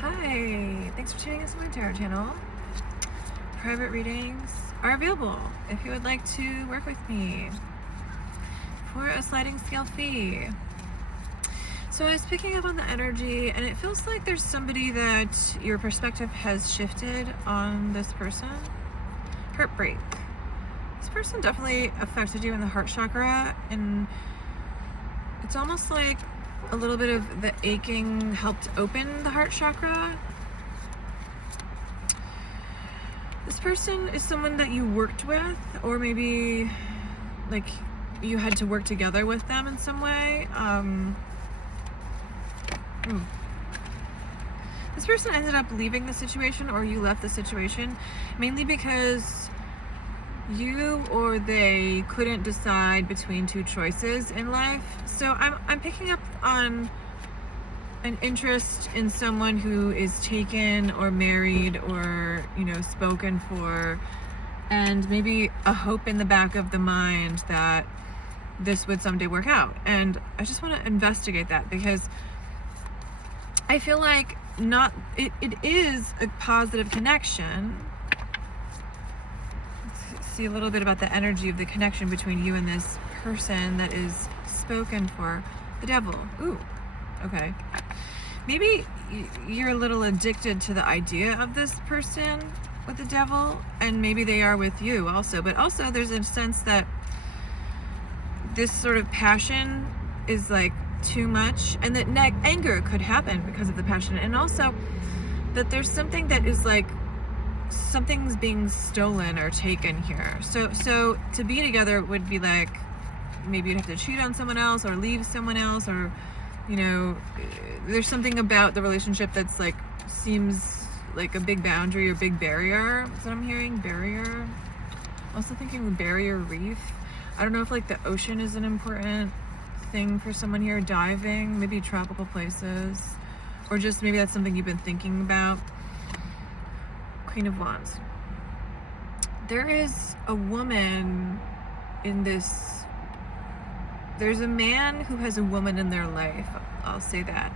Hi, thanks for tuning into my tarot channel. Private readings are available if you would like to work with me for a sliding scale fee. So I was picking up on the energy, and it feels like there's somebody that your perspective has shifted on this person. Heartbreak. This person definitely affected you in the heart chakra, and it's almost like a little bit of the aching helped open the heart chakra. This person is someone that you worked with, or maybe like you had to work together with them in some way. This person ended up leaving the situation, or you left the situation, mainly because you or they couldn't decide between two choices in life. So I'm picking up on an interest in someone who is taken or married or, spoken for, and maybe a hope in the back of the mind that this would someday work out. And I just want to investigate that, because I feel like it is a positive connection. See a little bit about the energy of the connection between you and this person that is spoken for. The devil. Ooh, okay. Maybe you're a little addicted to the idea of this person with the devil, and maybe they are with you also. But also there's a sense that this sort of passion is like too much, and that anger could happen because of the passion, and also that there's something that is like something's being stolen or taken here. So to be together would be like maybe you'd have to cheat on someone else or leave someone else, or there's something about the relationship that's like seems like a big boundary or big barrier. That's what I'm hearing. Barrier. Also thinking barrier reef. I don't know if like the ocean is an important thing for someone here. Diving, maybe tropical places, or just maybe that's something you've been thinking about. Queen of Wands. There is a woman in this. There's a man who has a woman in their life. I'll say that.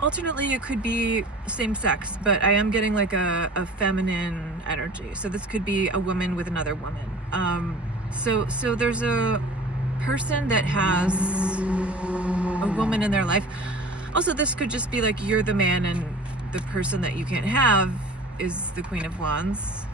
Alternately, it could be same sex, but I am getting like a feminine energy. So this could be a woman with another woman. So there's a person that has a woman in their life. Also, this could just be like you're the man and the person that you can't have is the Queen of Wands.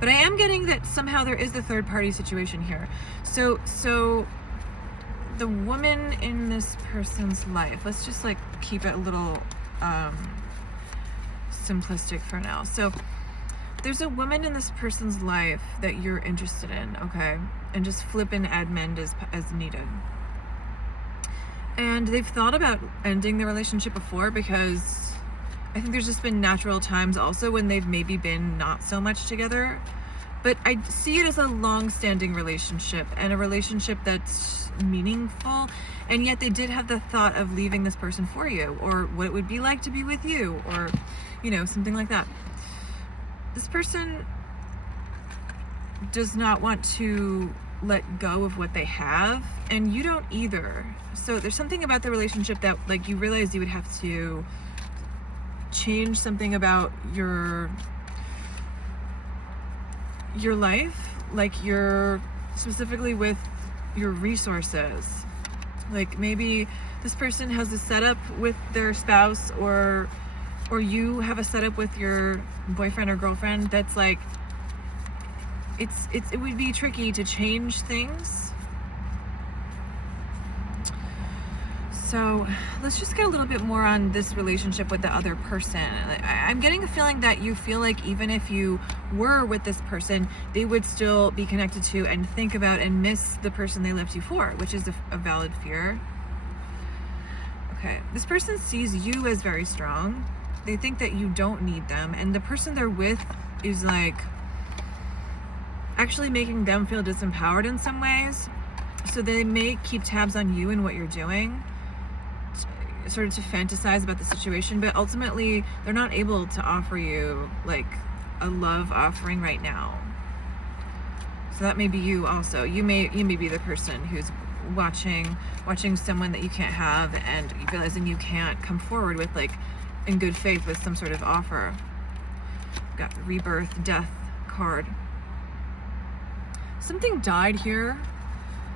But I am getting that somehow there is the third party situation here. So the woman in this person's life, let's just like keep it a little simplistic for now. So there's a woman in this person's life that you're interested in, okay? And just flip and add mend as needed. And they've thought about ending the relationship before, because I think there's just been natural times also when they've maybe been not so much together. But I see it as a long-standing relationship, and a relationship that's meaningful, and yet they did have the thought of leaving this person for you, or what it would be like to be with you, or something like that. This person does not want to let go of what they have, and you don't either. So there's something about the relationship that like you realize you would have to change something about your life, like specifically with your resources. Like maybe this person has a setup with their spouse, or you have a setup with your boyfriend or girlfriend that's like it would be tricky to change things. So let's just get a little bit more on this relationship with the other person. I'm getting a feeling that you feel like even if you were with this person, they would still be connected to and think about and miss the person they left you for, which is a valid fear. Okay, this person sees you as very strong. They think that you don't need them, and the person they're with is like actually making them feel disempowered in some ways. So they may keep tabs on you and what you're doing, sort of to fantasize about the situation, but ultimately they're not able to offer you like a love offering right now. So that may be you also. You may be the person who's watching someone that you can't have, and realizing you can't come forward with like in good faith with some sort of offer. Got rebirth, death card. Something died here.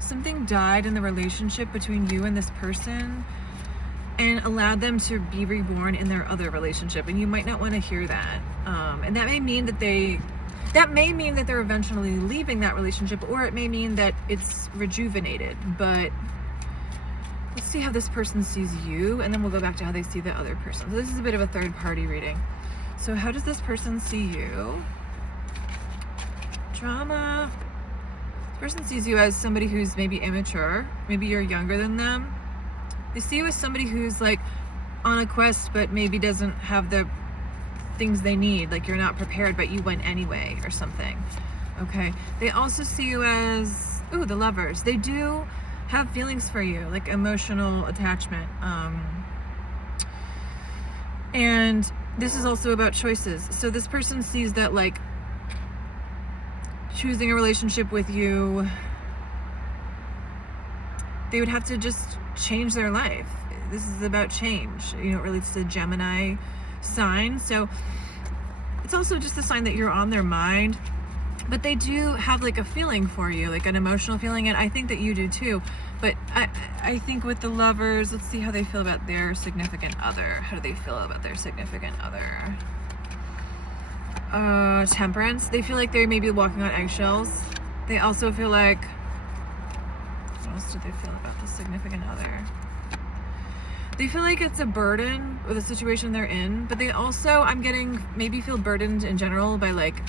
Something died in the relationship between you and this person and allowed them to be reborn in their other relationship. And you might not want to hear that. And that may mean that they're eventually leaving that relationship, or it may mean that it's rejuvenated. But let's see how this person sees you, and then we'll go back to how they see the other person. So this is a bit of a third party reading. So how does this person see you? Drama. This person sees you as somebody who's maybe immature. Maybe you're younger than them. They see you as somebody who's like on a quest, but maybe doesn't have the things they need. Like you're not prepared, but you went anyway or something. Okay. They also see you as, the Lovers. They do have feelings for you, like emotional attachment. And this is also about choices. So this person sees that like choosing a relationship with you, they would have to just change their life. This is about change. It relates to Gemini sign. So it's also just a sign that you're on their mind, but they do have like a feeling for you, like an emotional feeling. And I think that you do too. But I think with the Lovers, let's see how they feel about their significant other. How do they feel about their significant other? Temperance. They feel like they may be walking on eggshells. They also feel like, what else do they feel about the significant other? They feel like it's a burden with the situation they're in, but they also, I'm getting, maybe feel burdened in general by like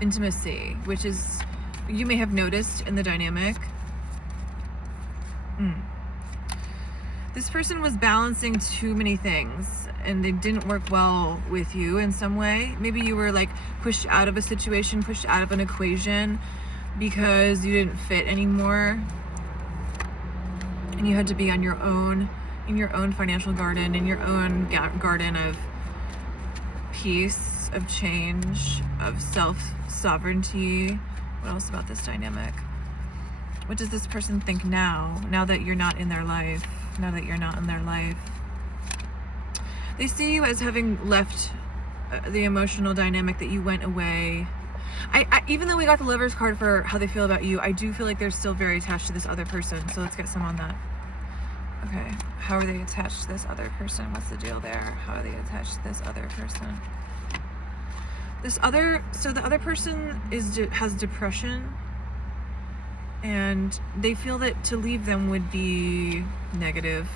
intimacy, which is, you may have noticed in the dynamic. This person was balancing too many things and they didn't work well with you in some way. Maybe you were like pushed out of a situation, pushed out of an equation because you didn't fit anymore. And you had to be on your own, in your own financial garden, in your own garden of peace, of change, of self-sovereignty. What else about this dynamic? What does this person think now that you're not in their life? Now that you're not in their life. They see you as having left the emotional dynamic, that you went away. I even though we got the Lovers card for how they feel about you, I do feel like they're still very attached to this other person. So let's get some on that. Okay, how are they attached to this other person? What's the deal there? How are they attached to this other person? So the other person has depression, and they feel that to leave them would be negative.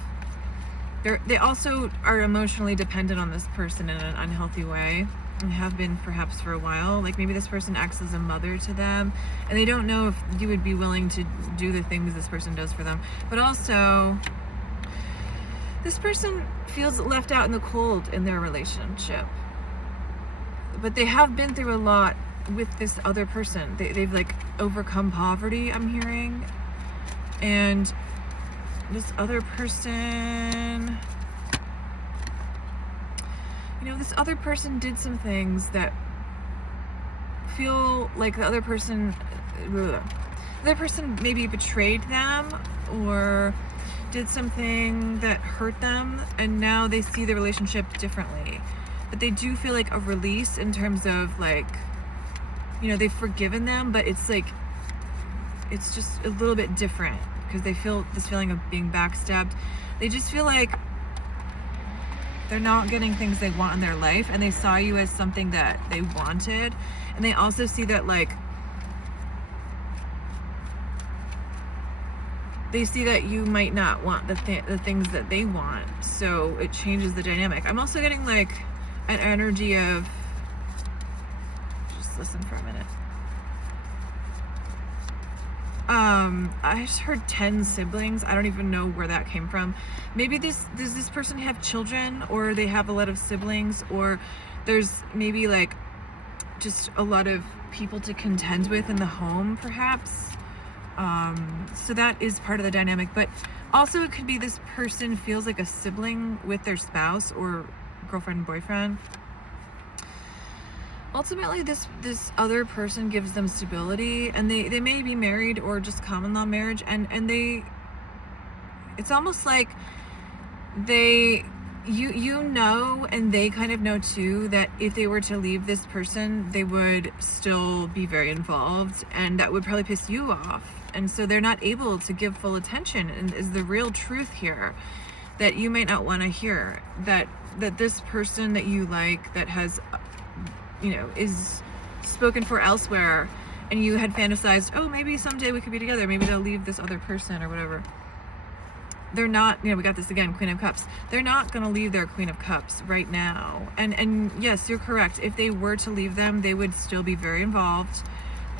They also are emotionally dependent on this person in an unhealthy way, and have been perhaps for a while. Like maybe this person acts as a mother to them, and they don't know if you would be willing to do the things this person does for them. But also, this person feels left out in the cold in their relationship. But they have been through a lot with this other person. They've like overcome poverty, I'm hearing. And this other person, this other person did some things that feel like the other person maybe betrayed them or did something that hurt them, and now they see the relationship differently. But they do feel like a release in terms of like, they've forgiven them, but it's like, it's just a little bit different because they feel this feeling of being backstabbed. They just feel like they're not getting things they want in their life, and they saw you as something that they wanted. And they also see that like, they see that you might not want the things that they want, so it changes the dynamic. I'm also getting like an energy of, just listen for a minute. I just heard 10 siblings. I don't even know where that came from. Maybe does this person have children, or they have a lot of siblings, or there's maybe like just a lot of people to contend with in the home, perhaps. So that is part of the dynamic, but also it could be this person feels like a sibling with their spouse or girlfriend, boyfriend. Ultimately, this other person gives them stability, and they may be married or just common law marriage, and it's almost like they you know, and they kind of know too, that if they were to leave this person, they would still be very involved, and that would probably piss you off. And so they're not able to give full attention, and is the real truth here that you might not want to hear, that this person that you like, that has, you know, is spoken for elsewhere, and you had fantasized, oh, maybe someday we could be together, maybe they'll leave this other person or whatever. They're not, you know, we got this again, Queen of Cups. They're not going to leave their Queen of Cups right now. And yes, you're correct. If they were to leave them, they would still be very involved.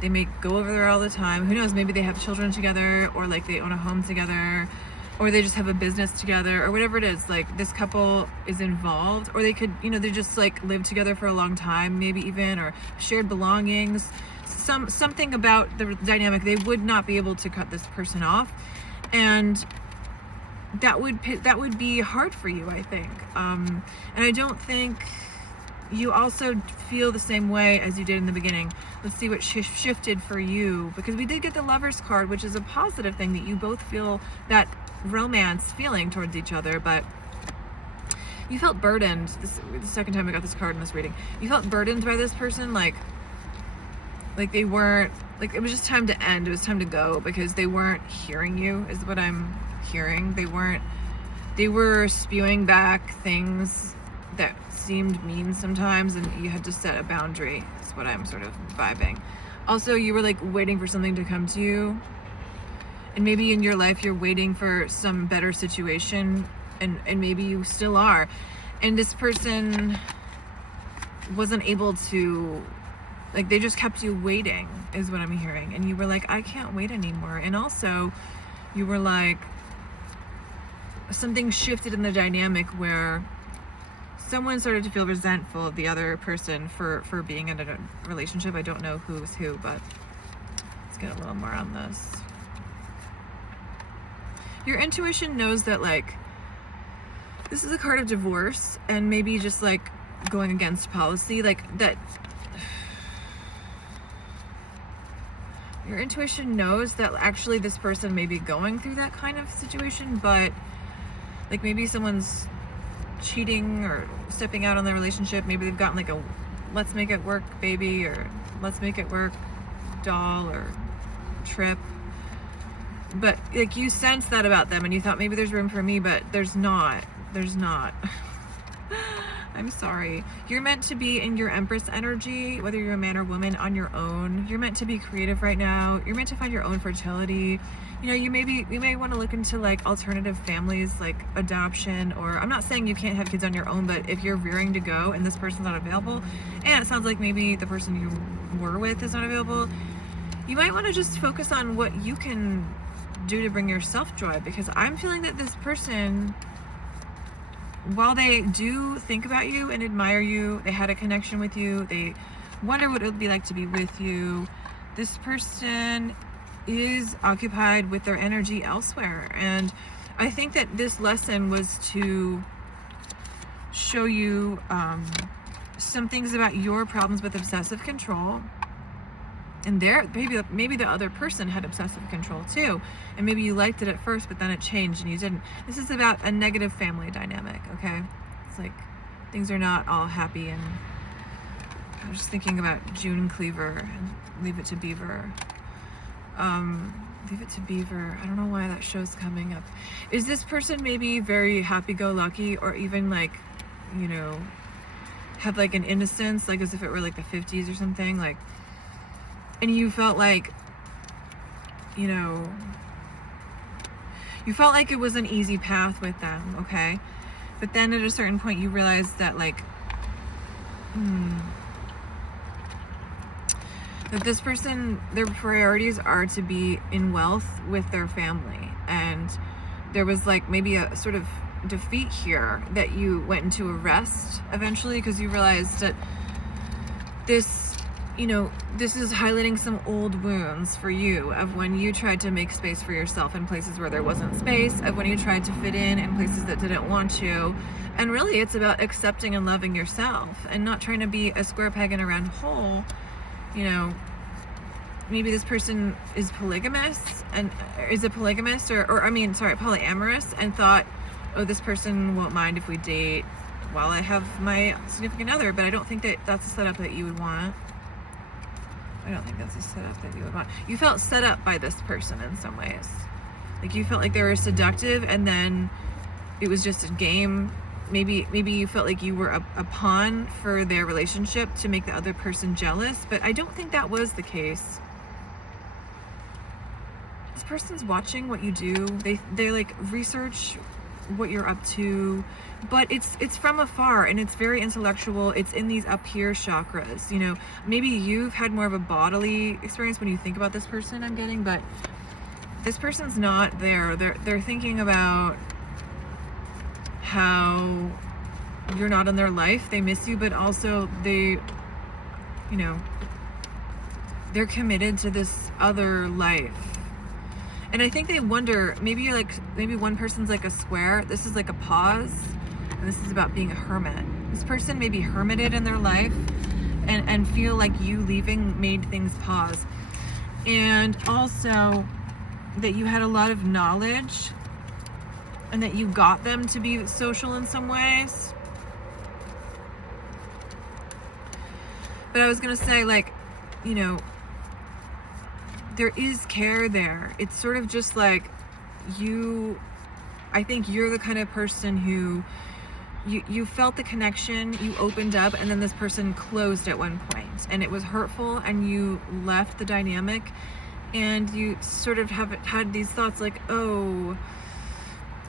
They may go over there all the time. Who knows? Maybe they have children together, or like they own a home together, or they just have a business together, or whatever it is. Like, this couple is involved, or they could, you know, they just like live together for a long time, maybe even, or shared belongings. Something about the dynamic. They would not be able to cut this person off, and that would be hard for you, I think. And I don't think you also feel the same way as you did in the beginning. Let's see what shifted for you, because we did get the Lovers card, which is a positive thing, that you both feel that romance feeling towards each other. But you felt burdened. The second time I got this card in this reading, you felt burdened by this person, like they weren't, like, it was just time to end. It was time to go, because they weren't hearing you, is what I'm hearing. They were spewing back things that seemed mean sometimes, and you had to set a boundary, is what I'm sort of vibing. Also, you were like waiting for something to come to you, and maybe in your life you're waiting for some better situation, and maybe you still are, and this person wasn't able to, like, they just kept you waiting, is what I'm hearing. And you were like, I can't wait anymore. And also you were like, something shifted in the dynamic where someone started to feel resentful of the other person for being in a relationship. I don't know who's who, but let's get a little more on this. Your intuition knows that, like, this is a card of divorce, and maybe just like going against policy, like that. Your intuition knows that actually this person may be going through that kind of situation, but like maybe someone's cheating or stepping out on the relationship. Maybe they've gotten like a let's make it work baby, or let's make it work doll, or trip. But like, you sensed that about them, and you thought maybe there's room for me, but there's not. I'm sorry. You're meant to be in your Empress energy, whether you're a man or woman, on your own. You're meant to be creative right now. You're meant to find your own fertility. You know, you may want to look into like alternative families, like adoption, or I'm not saying you can't have kids on your own, but if you're rearing to go and this person's not available, and it sounds like maybe the person you were with is not available, you might want to just focus on what you can do to bring yourself joy, because I'm feeling that this person, while they do think about you and admire you, they had a connection with you, they wonder what it would be like to be with you, this person is occupied with their energy elsewhere. And I think that this lesson was to show you some things about your problems with obsessive control. And maybe the other person had obsessive control too, and maybe you liked it at first, but then it changed and you didn't. This is about a negative family dynamic, okay? It's like things are not all happy. And I was just thinking about June Cleaver and Leave It to Beaver. Leave It to Beaver. I don't know why that show's coming up. Is this person maybe very happy-go-lucky, or even like, you know, have like an innocence, like as if it were like the 50s or something, like. And you felt like, you know, you felt like it was an easy path with them, okay? But then at a certain point you realized that, like, that this person, their priorities are to be in wealth with their family. And there was like maybe a sort of defeat here, that you went into a rest eventually, because you realized that this, you know, this is highlighting some old wounds for you, of when you tried to make space for yourself in places where there wasn't space, of when you tried to fit in places that didn't want you. And really it's about accepting and loving yourself, and not trying to be a square peg in a round hole. You know, maybe this person is polygamous, or polyamorous, and thought, oh, this person won't mind if we date while I have my significant other, but I don't think that that's a setup that you would want. I don't think that's a setup that you would want. You felt set up by this person in some ways. Like you felt like they were seductive and then it was just a game. Maybe you felt like you were a pawn for their relationship to make the other person jealous, but I don't think that was the case. This person's watching what you do. They like research what you're up to, but it's from afar and it's very intellectual. It's in these up here chakras. You know, maybe you've had more of a bodily experience when you think about this person, I'm getting, but this person's not there. They're thinking about how you're not in their life. They miss you, but also they, you know, they're committed to this other life. And I think they wonder, maybe one person's like a square. This is like a pause. And this is about being a hermit. This person may be hermited in their life and feel like you leaving made things pause. And also that you had a lot of knowledge and that you got them to be social in some ways. But I was gonna say, like, you know, there is care there. It's sort of just like I think you're the kind of person who you felt the connection, you opened up, and then this person closed at one point and it was hurtful and you left the dynamic and you sort of have had these thoughts like, oh,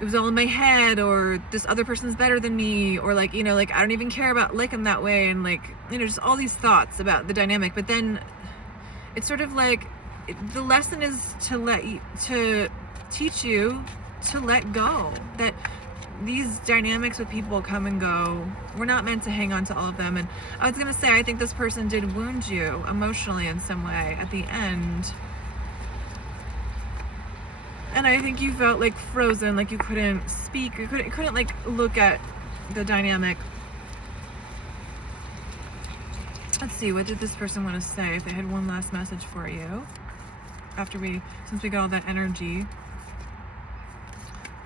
it was all in my head, or this other person's better than me, or like, you know, like I don't even care about like them that way, and like, you know, just all these thoughts about the dynamic. But then it's sort of like the lesson is to teach you to let go, that these dynamics with people come and go. We're not meant to hang on to all of them. And I was gonna say, I think this person did wound you emotionally in some way at the end. And I think you felt like frozen, like you couldn't speak, you couldn't like look at the dynamic. Let's see, what did this person want to say? If they had one last message for you since we got all that energy.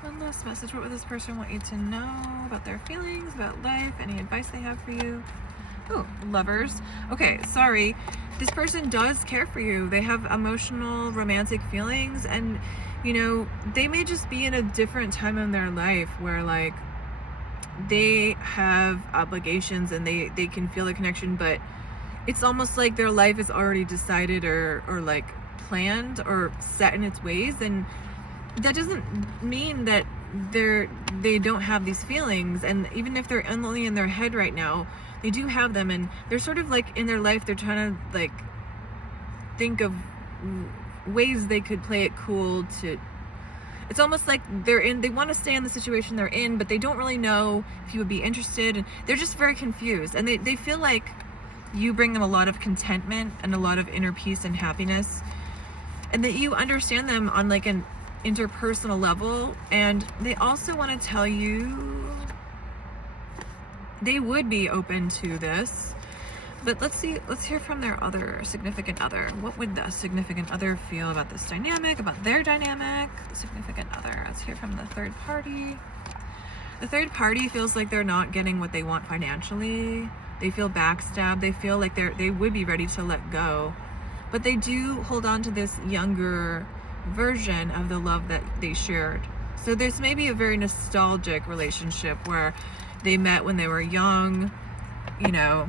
One last message. What would this person want you to know about their feelings, about life, any advice they have for you? Oh, lovers. Okay, sorry. This person does care for you. They have emotional, romantic feelings, and you know, they may just be in a different time in their life where like they have obligations and they can feel the connection, but it's almost like their life is already decided or like planned or set in its ways. And that doesn't mean that they don't have these feelings. And even if they're only in their head right now, they do have them, and they're sort of like in their life, they're trying to like think of ways they could play it cool. It's almost like they want to stay in the situation they're in, but they don't really know if you would be interested, and they're just very confused, and they feel like you bring them a lot of contentment and a lot of inner peace and happiness, and that you understand them on like an interpersonal level. And they also want to tell you they would be open to this. But let's hear from their other significant other. What would the significant other feel about this dynamic, about their dynamic? The significant other. Let's hear from the third party. The third party feels like they're not getting what they want financially. They feel backstabbed. They feel like they would be ready to let go. But they do hold on to this younger version of the love that they shared. So there's maybe a very nostalgic relationship where they met when they were young, you know.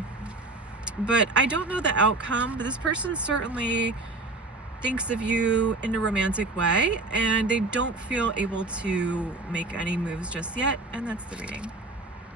But I don't know the outcome, but this person certainly thinks of you in a romantic way, and they don't feel able to make any moves just yet. And that's the reading.